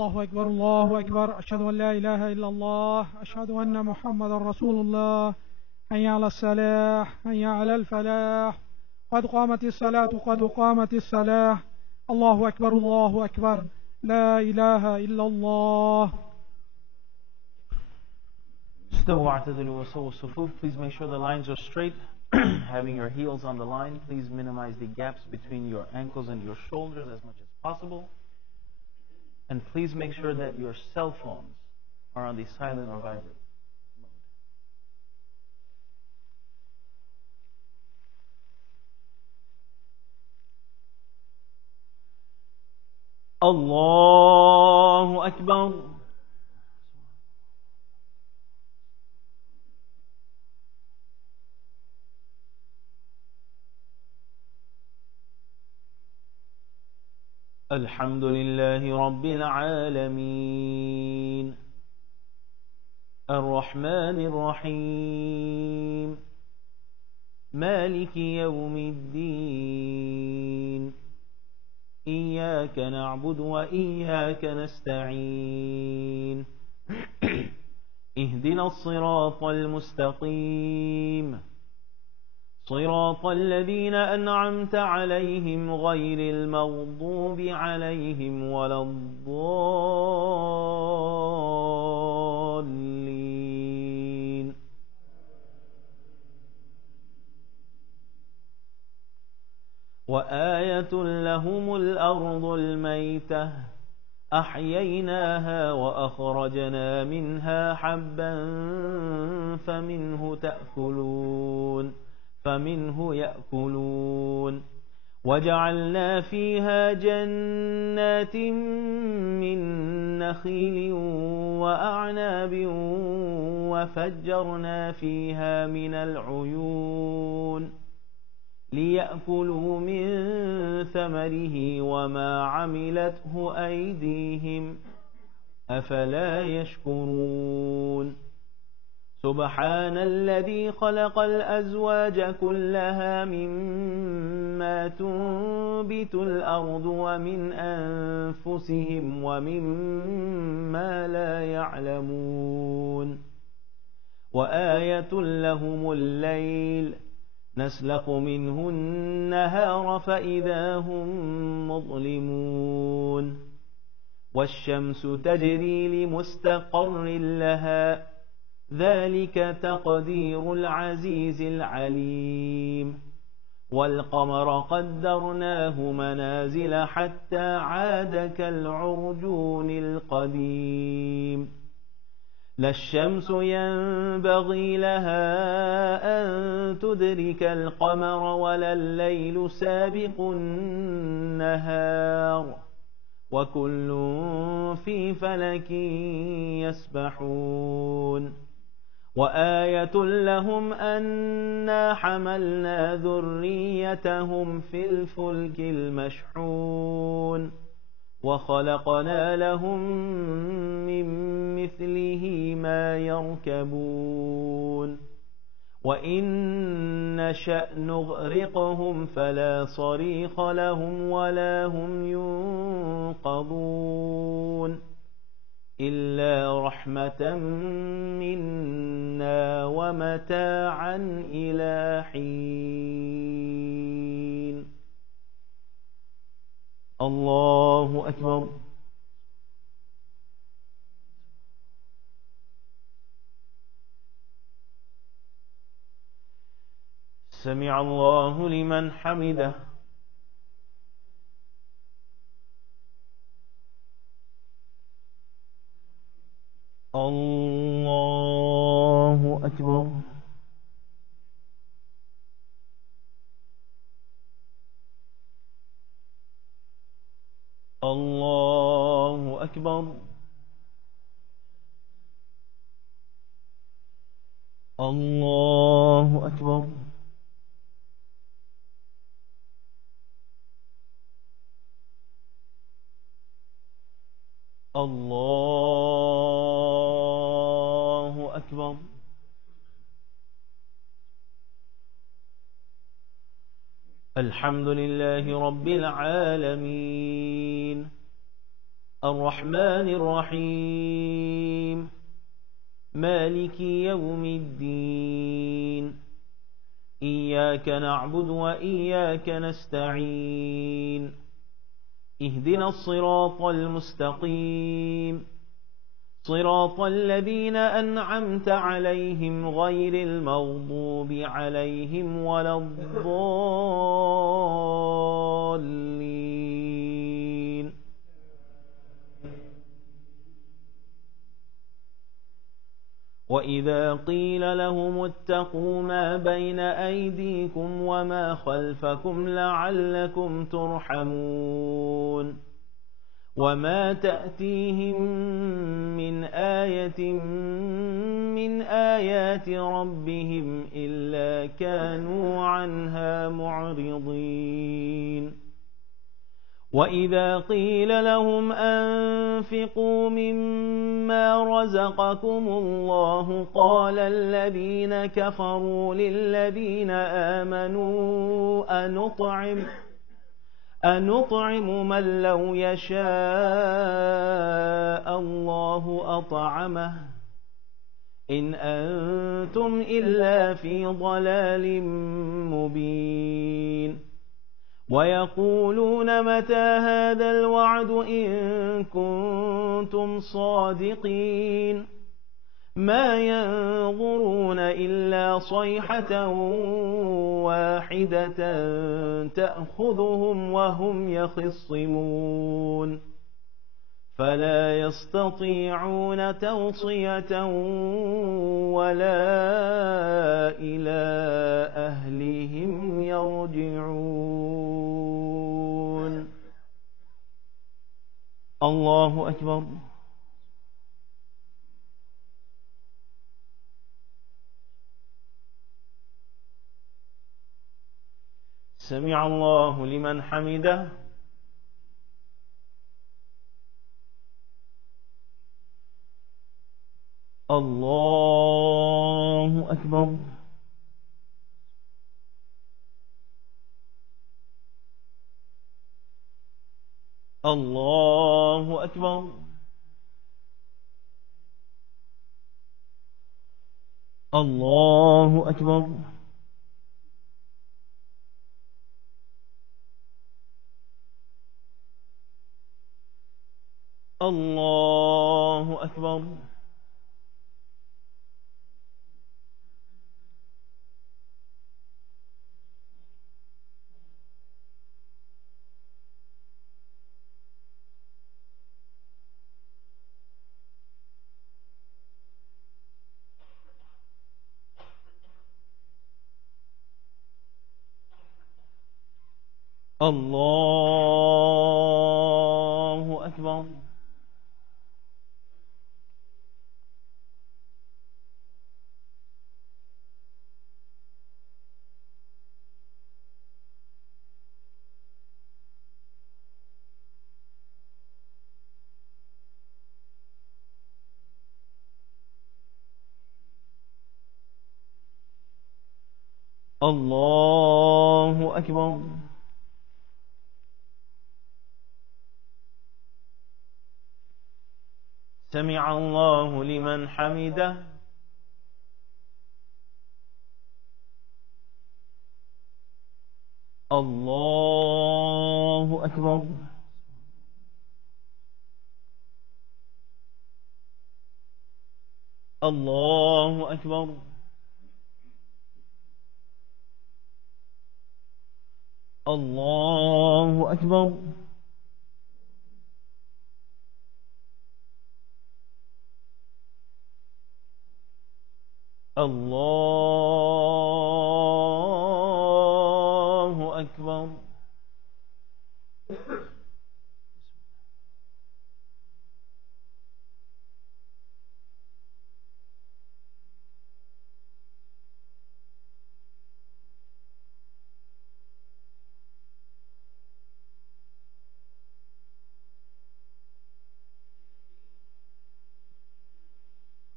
الله أكبر الله أكبر، أشهد أن لا إله إلا الله، أشهد أن محمد رسول الله. حي على الصلاح، حي على الفلاح، قد قامت الصلاة قد قامت الصلاة. الله أكبر الله أكبر، لا إله إلا الله. Please make sure the lines are straight. Having your heels on the line, please minimize the gaps between your ankles and your shoulders as much as possible. And please make sure that your cell phones are on the silent or vibrate mode. Allahu Akbar. الحمد لله رب العالمين الرحمن الرحيم مالك يوم الدين إياك نعبد وإياك نستعين اهدنا الصراط المستقيم صراط الذين أنعمت عليهم غير المغضوب عليهم ولا الضالين. وآية لهم الأرض الميتة أحييناها وأخرجنا منها حبا فمنه يأكلون وجعلنا فيها جنات من نخيل وأعناب وفجرنا فيها من العيون ليأكلوا من ثمره وما عملته أيديهم أفلا يشكرون. سبحان الذي خلق الأزواج كلها مما تنبت الأرض ومن أنفسهم ومما لا يعلمون. وآية لهم الليل نسلخ منه النهار فإذا هم مظلمون. والشمس تجري لمستقر لها ذلك تقدير العزيز العليم. والقمر قدرناه منازل حتى عاد كالعرجون القديم. لا الشمس ينبغي لها أن تدرك القمر ولا الليل سابق النهار وكل في فلك يسبحون. وآية لهم أنا حملنا ذريتهم في الفلك المشحون وخلقنا لهم من مثله ما يركبون. وإن نشأ نغرقهم فلا صريخ لهم ولا هم ينقذون إلا رحمة منا ومتاعا إلى حين. الله أكبر. سمع الله لمن حمده. الله أكبر. الله أكبر. الله أكبر. الله أكبر. الحمد لله رب العالمين الرحمن الرحيم مالك يوم الدين إياك نعبد وإياك نستعين اهدنا الصراط المستقيم صراط الذين أنعمت عليهم غير المغضوب عليهم ولا الضالين وإذا قيل لهم اتقوا ما بين أيديكم وما خلفكم لعلكم ترحمون وما تأتيهم من آية من آيات ربهم إلا كانوا عنها معرضين وإذا قيل لهم أنفقوا مما رزقكم الله قال الذين كفروا للذين آمنوا أنطعم من لو يشاء الله أطعمه إن أنتم إلا في ضلال مبين ويقولون متى هذا الوعد إن كنتم صادقين ما ينظرون إلا صيحة واحدة تأخذهم وهم يخصمون فلا يستطيعون توصية ولا إلى أهلهم يرجعون الله أكبر سمع الله لمن حمده الله أكبر الله أكبر الله أكبر الله أكبر الله أكبر الله أكبر سمع الله لمن حمده الله أكبر الله أكبر الله أكبر الله أكبر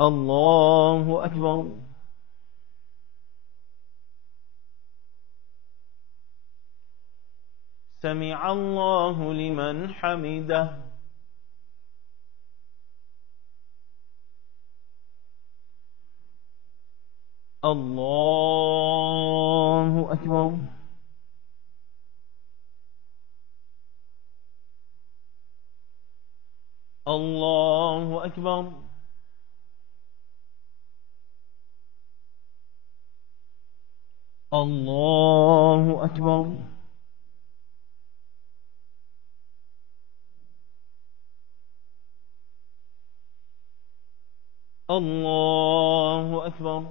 الله أكبر سمع الله لمن حمده الله أكبر الله أكبر الله أكبر الله أكبر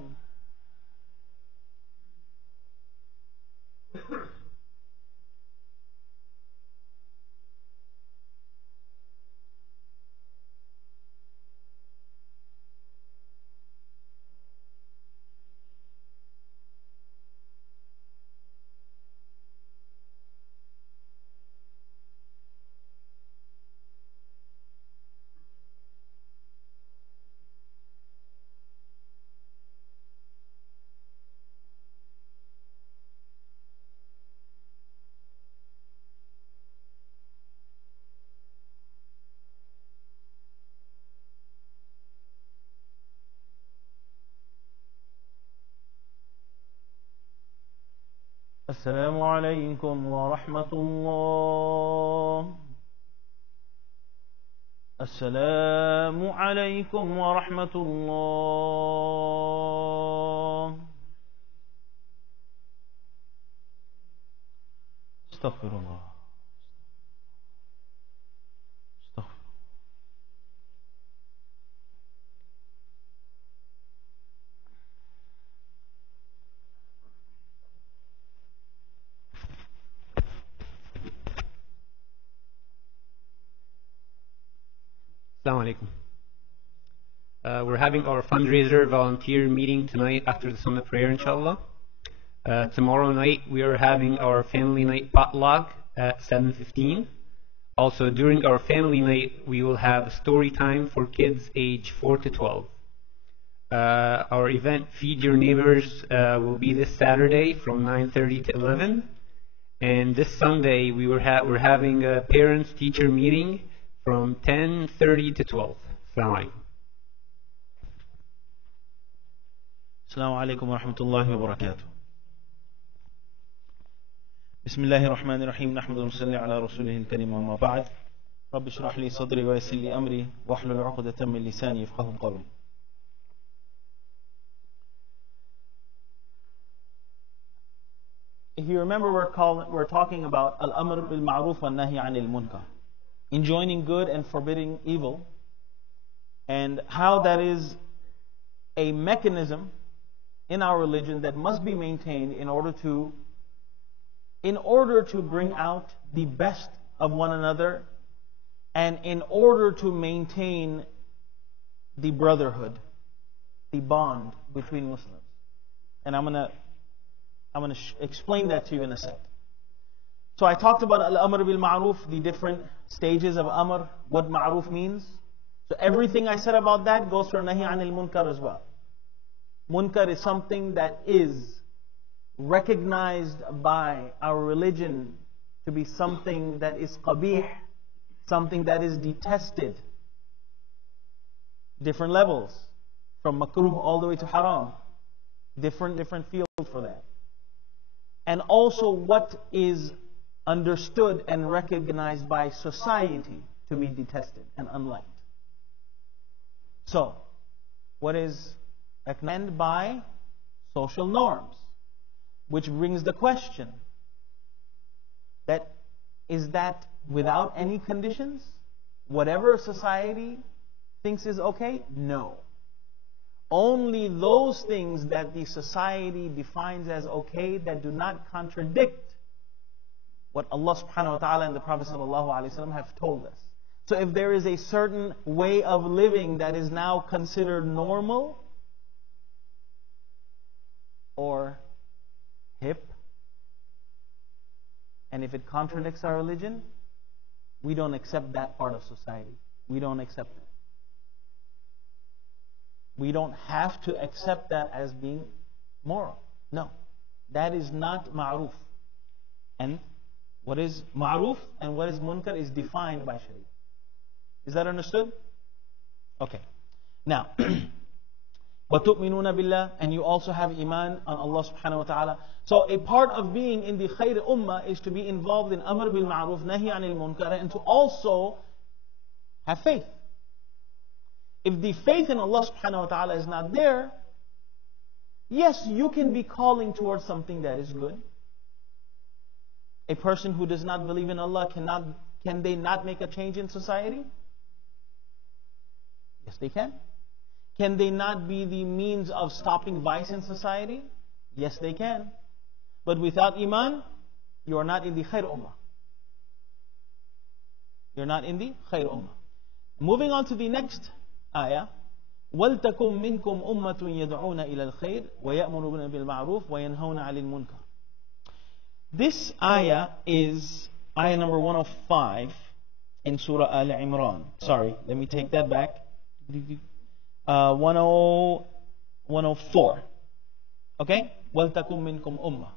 السلام عليكم ورحمة الله السلام عليكم ورحمة الله استغفر الله استغفر Assalamu alaikum. We're having our fundraiser volunteer meeting tonight after the Sunnah prayer, inshallah. Tomorrow night we are having our family night potluck at 7:15. Also, during our family night, we will have a story time for kids age 4 to 12. Our event, Feed Your Neighbors, will be this Saturday from 9:30 to 11. And this Sunday, we're having a parents-teacher meeting from 10:30 to 12. Assalamu alaikum. السلام عليكم ورحمة الله وبركاته بسم الله الرحمن الرحيم نحمد ونصلي على رسوله الكريم وما بعد رب اشرح لي صدري ويسر لي أمري واحلل عقدة من لساني يفقهوا قولي. If you remember, we're talking about al-amr bil ma'ruf wa nahi anil munkar, enjoining good and forbidding evil, and how that is a mechanism in our religion that must be maintained in order to bring out the best of one another, and in order to maintain the brotherhood, the bond between Muslims. And I'm gonna explain that to you in a sec. So I talked about al-amr bil ma'ruf, the different stages of amr, what ma'ruf means. So everything I said about that goes for nahi anil munkar as well. Munkar is something that is recognized by our religion to be something that is qabih, something that is detested. Different levels, from makruh all the way to haram. Different fields for that. And also what is understood and recognized by society to be detested and unliked. So, what is recommended by social norms? Which brings the question, that is that without any conditions? Whatever society thinks is okay? No. Only those things that the society defines as okay that do not contradict what Allah subhanahu wa ta'ala and the Prophet sallallahu alaihi wasallam have told us. So if there is a certain way of living that is now considered normal or hip, and if it contradicts our religion, we don't accept that part of society. We don't accept it. We don't have to accept that as being moral. No. That is not ma'ruf. And what is ma'ruf and what is munkar is defined by Sharia. Is that understood? Okay. Now, وَتُؤْمِنُونَ بِاللَّهِ, and you also have iman on Allah subhanahu wa ta'ala. So a part of being in the khair ummah is to be involved in amr bil ma'ruf, nahi anil munkar, and to also have faith. If the faith in Allah subhanahu wa ta'ala is not there, yes, you can be calling towards something that is good. A person who does not believe in Allah, can they not make a change in society? Yes, they can. Can they not be the means of stopping vice in society? Yes, they can. But without iman, you are not in the khair ummah. You're not in the khair ummah. Moving on to the next ayah. وَلْتَكُمْ مِنْكُمْ أُمَّةٌ يَدْعُونَ إِلَى الْخَيْرِ وَيَأْمُرُونَ بِالْمَعْرُوفِ وَيَنْهَوْنَ عَنِ الْمُنْكَرِ. This ayah is ayah number 105 in Surah Al-Imran. Sorry, let me take that back. 104. Okay? وَلْتَكُمْ مِنْكُمْ أُمَّةٌ.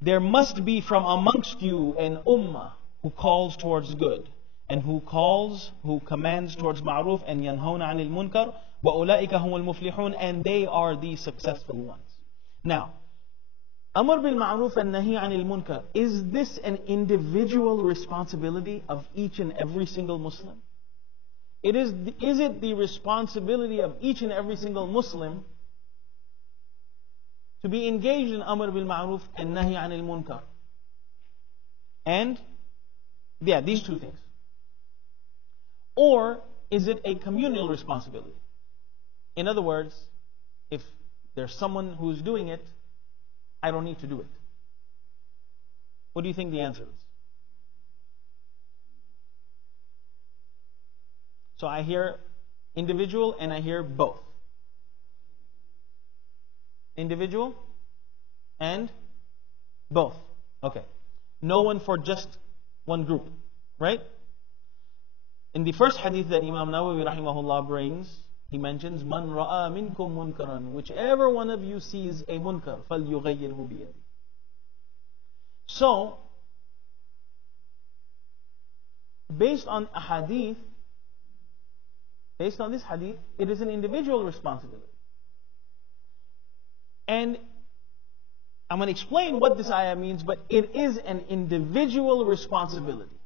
There must be from amongst you an ummah who calls towards good, and who commands towards ma'ruf, and يَنْهَوْنَ عَنِ الْمُنْكَرِ وَأُولَٰئِكَ هُمُ الْمُفْلِحُونَ, and they are the successful ones. Now, Amr bil Ma'ruf and Nahi anil Munkar, is this an individual responsibility of each and every single Muslim? Is it the responsibility of each and every single Muslim to be engaged in Amr bil Ma'ruf and Nahi anil Munkar? And, these two things. Or is it a communal responsibility? In other words, if there's someone who's doing it, I don't need to do it. What do you think the answer is? So I hear individual and I hear both. Individual and both. Okay. No one for just one group. Right? In the first hadith that Imam Nawawi rahimahullah brings, he mentions, Man ra'a minkum munkaran, whichever one of you sees a munkar, فَلْيُغَيِّرْهُ بِيَدِهِ. So, based on this hadith, it is an individual responsibility. And I'm going to explain what this ayah means, but it is an individual responsibility.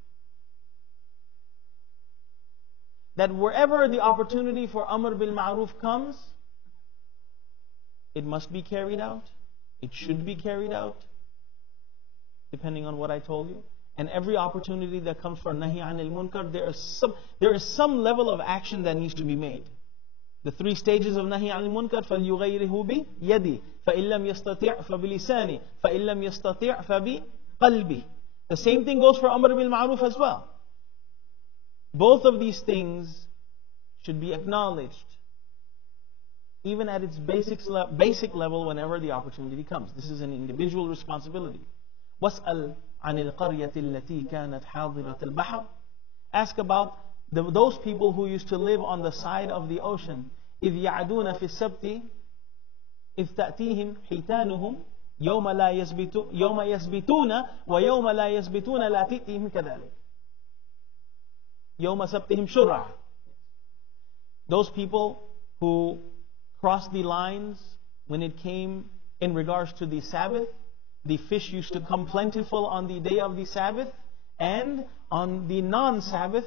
That wherever the opportunity for Amr bil Ma'ruf comes, it must be carried out. It should be carried out, depending on what I told you. And every opportunity that comes for Nahi anil Munkar, there is some level of action that needs to be made. The 3 stages of Nahi anil Munkar, فَلْيُغَيِّرْهُ بِيَدِهِ فَإِن لَمْ يَسْتَطِعْ فَبِلِسَانِهِ فَإِن لَمْ يَسْتَطِعْ فَبِقَلْبِهِ. The same thing goes for Amr bil Ma'ruf as well. Both of these things should be acknowledged, even at its basic level, whenever the opportunity comes. This is an individual responsibility. وَاسْأَلْ عَنِ الْقَرْيَةِ الَّتِي كَانَتْ حَاضِرَةَ الْبَحْرِ. Ask about those people who used to live on the side of the ocean. إِذْ يَعْدُونَ فِي السَّبْتِ إِذْ تَأْتِيهِمْ حِيتَانُهُمْ يَوْمَ يَسْبِتُونَ وَيَوْمَ لَا يَسْبِتُونَ لَا تِأْتِيهِمْ كَذَلِكَ. يَوْمَ سَبْتِهِمْ شُرَّعًا. Those people who crossed the lines when it came in regards to the Sabbath, the fish used to come plentiful on the day of the Sabbath, and on the non-Sabbath,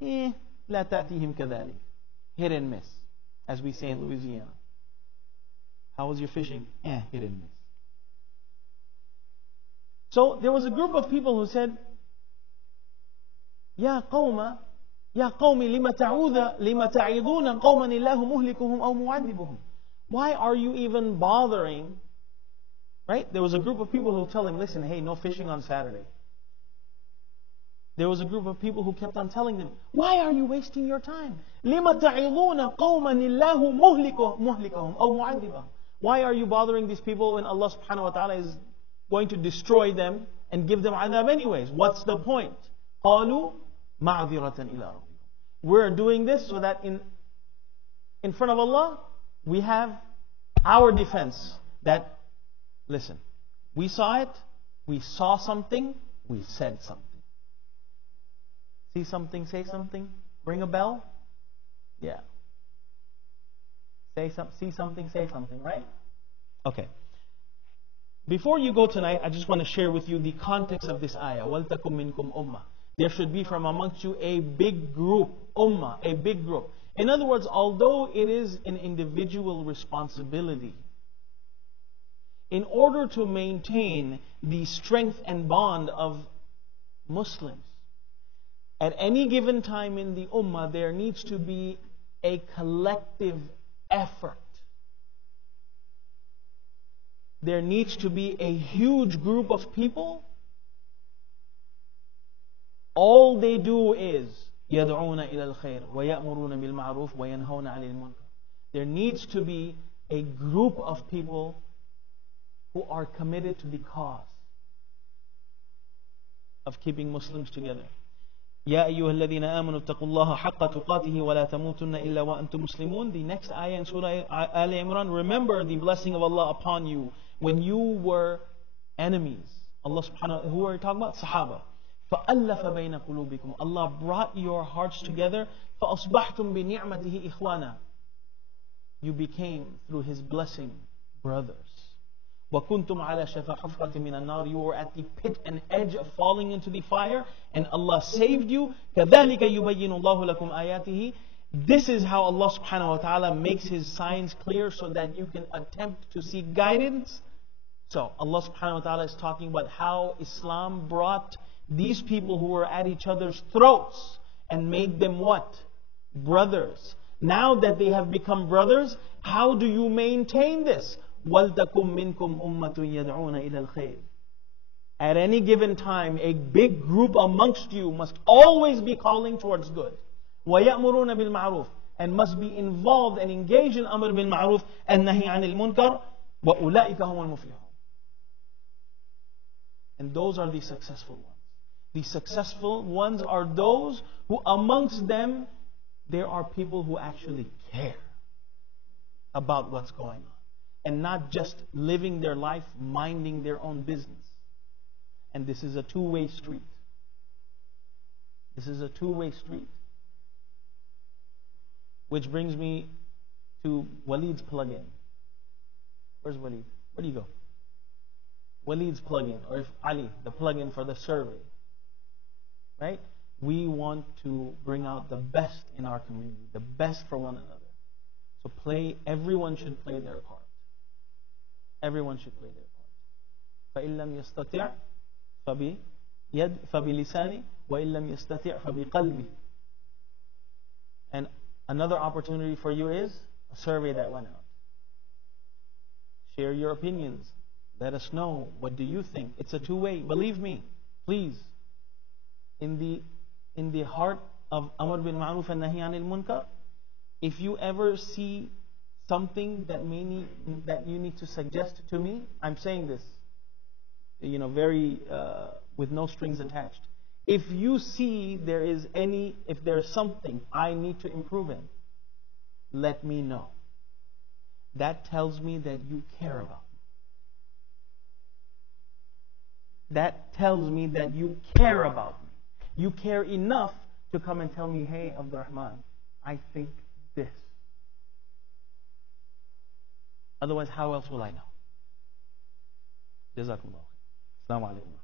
لَا تَأْتِيهِمْ كَذَلِكَ. Hit and miss, as we say in Louisiana. How was your fishing? Hit and miss. So there was a group of people who said, يا قوم لم تعظون قوما الله مهلكهم أو معذبهم. Why are you even bothering? Right? There was a group of people who tell him, listen, hey, no fishing on Saturday. There was a group of people who kept on telling them, why are you wasting your time? لم تعظون قوما الله مهلكهم أو معذبهم. Why are you bothering these people when Allah subhanahu wa ta'ala is going to destroy them and give them adhab anyways? What's the point? قالوا معذرة إلى ربكم. We're doing this so that in front of Allah we have our defense. That, listen, we saw it, we saw something, we said something. See something, say something, ring a bell? Yeah. See something, say something, right? Okay. Before you go tonight, I just want to share with you the context of this ayah. وَلْتَكُمْ مِنْكُمْ أُمَّةٌ. There should be from amongst you a big group, ummah, a big group. In other words, although it is an individual responsibility, in order to maintain the strength and bond of Muslims, at any given time in the ummah, there needs to be a collective effort. There needs to be a huge group of people. All they do is يَدْعُونَ إِلَى الْخَيْرِ وَيَأْمُرُونَ بِالْمَعْرُوفِ وَيَنْهَوْنَ عَنِ الْمُنْكَرِ. There needs to be a group of people who are committed to the cause of keeping Muslims together. يَا أَيُّهَا الَّذِينَ آمَنُوا اتَّقُوا اللَّهَ حَقَّ تُقَاتِهِ وَلَا تَمُوتُنَّ إِلَّا وَأَنْتُمْ مُسْلِمُونَ. The next ayah in Surah Al Imran, remember the blessing of Allah upon you when you were enemies. Allah subhanahu wa ta'ala, who are you talking about? Sahaba. فَأَلَّفَ بَيْنَ قُلُوبِكُمْ. Allah brought your hearts together. فَأَصْبَحْتُمْ بِنِعْمَتِهِ إِخْوَانًا. You became, through His blessing, brothers. وَكُنْتُمْ عَلَى شَفَا حُفْرَةٍ مِنَ النَّارِ. You were at the pit and edge of falling into the fire, and Allah saved you. كَذَلِكَ يُبَيِّنُ اللَّهُ لَكُمْ آيَاتِهِ. This is how Allah subhanahu wa ta'ala makes His signs clear so that you can attempt to seek guidance. So Allah subhanahu wa ta'ala is talking about how Islam brought these people who were at each other's throats and made them what? Brothers. Now that they have become brothers, how do you maintain this? وَلْتَكُمْ مِنْكُمْ أُمَّةٌ يَدْعُونَ إِلَى الْخَيْرِ. At any given time, a big group amongst you must always be calling towards good. وَيَأْمُرُونَ بِالْمَعْرُوفِ. And must be involved and engaged in أمر بالمعروف النهي عن المنكر وَأُولَئِكَ هُمُ الْمُفْلِحُونَ. And those are the successful ones. The successful ones are those who amongst them, there are people who actually care about what's going on. And not just living their life, minding their own business. And this is a two-way street. This is a two-way street. Which brings me to Waleed's plug-in. Where's Waleed? Where do you go? Waleed's plug-in, or if Ali, the plug-in for the survey. Right? We want to bring out the best in our community, the best for one another. So everyone should play their part. Everyone should play their part. فَإِن لَمْ يَسْتَطِعْ فَبِيَدْ فَبِلِسَانِ وَإِن لَمْ يَسْتَطِعْ فَبِقَلْبِ. And another opportunity for you is a survey that went out. Share your opinions. Let us know. What do you think? It's a two-way. Believe me, please. In the heart of Amr bin Ma'ruf and Nahi Anil Munkar, if you ever see something that you need to suggest to me, I'm saying this, very with no strings attached. If you see if there is something I need to improve in, let me know. That tells me that you care about me. That tells me that you care about me. You care enough to come and tell me, hey, Abdurrahman, I think this. Otherwise, how else will I know? Jazakumullah. Assalamu alaikum.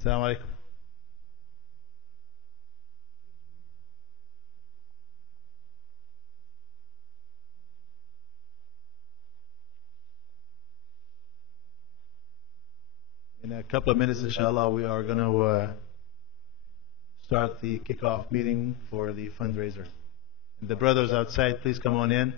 Assalamu alaikum. In a couple of minutes, inshallah, we are going to start the kickoff meeting for the fundraiser. The brothers outside, please come on in.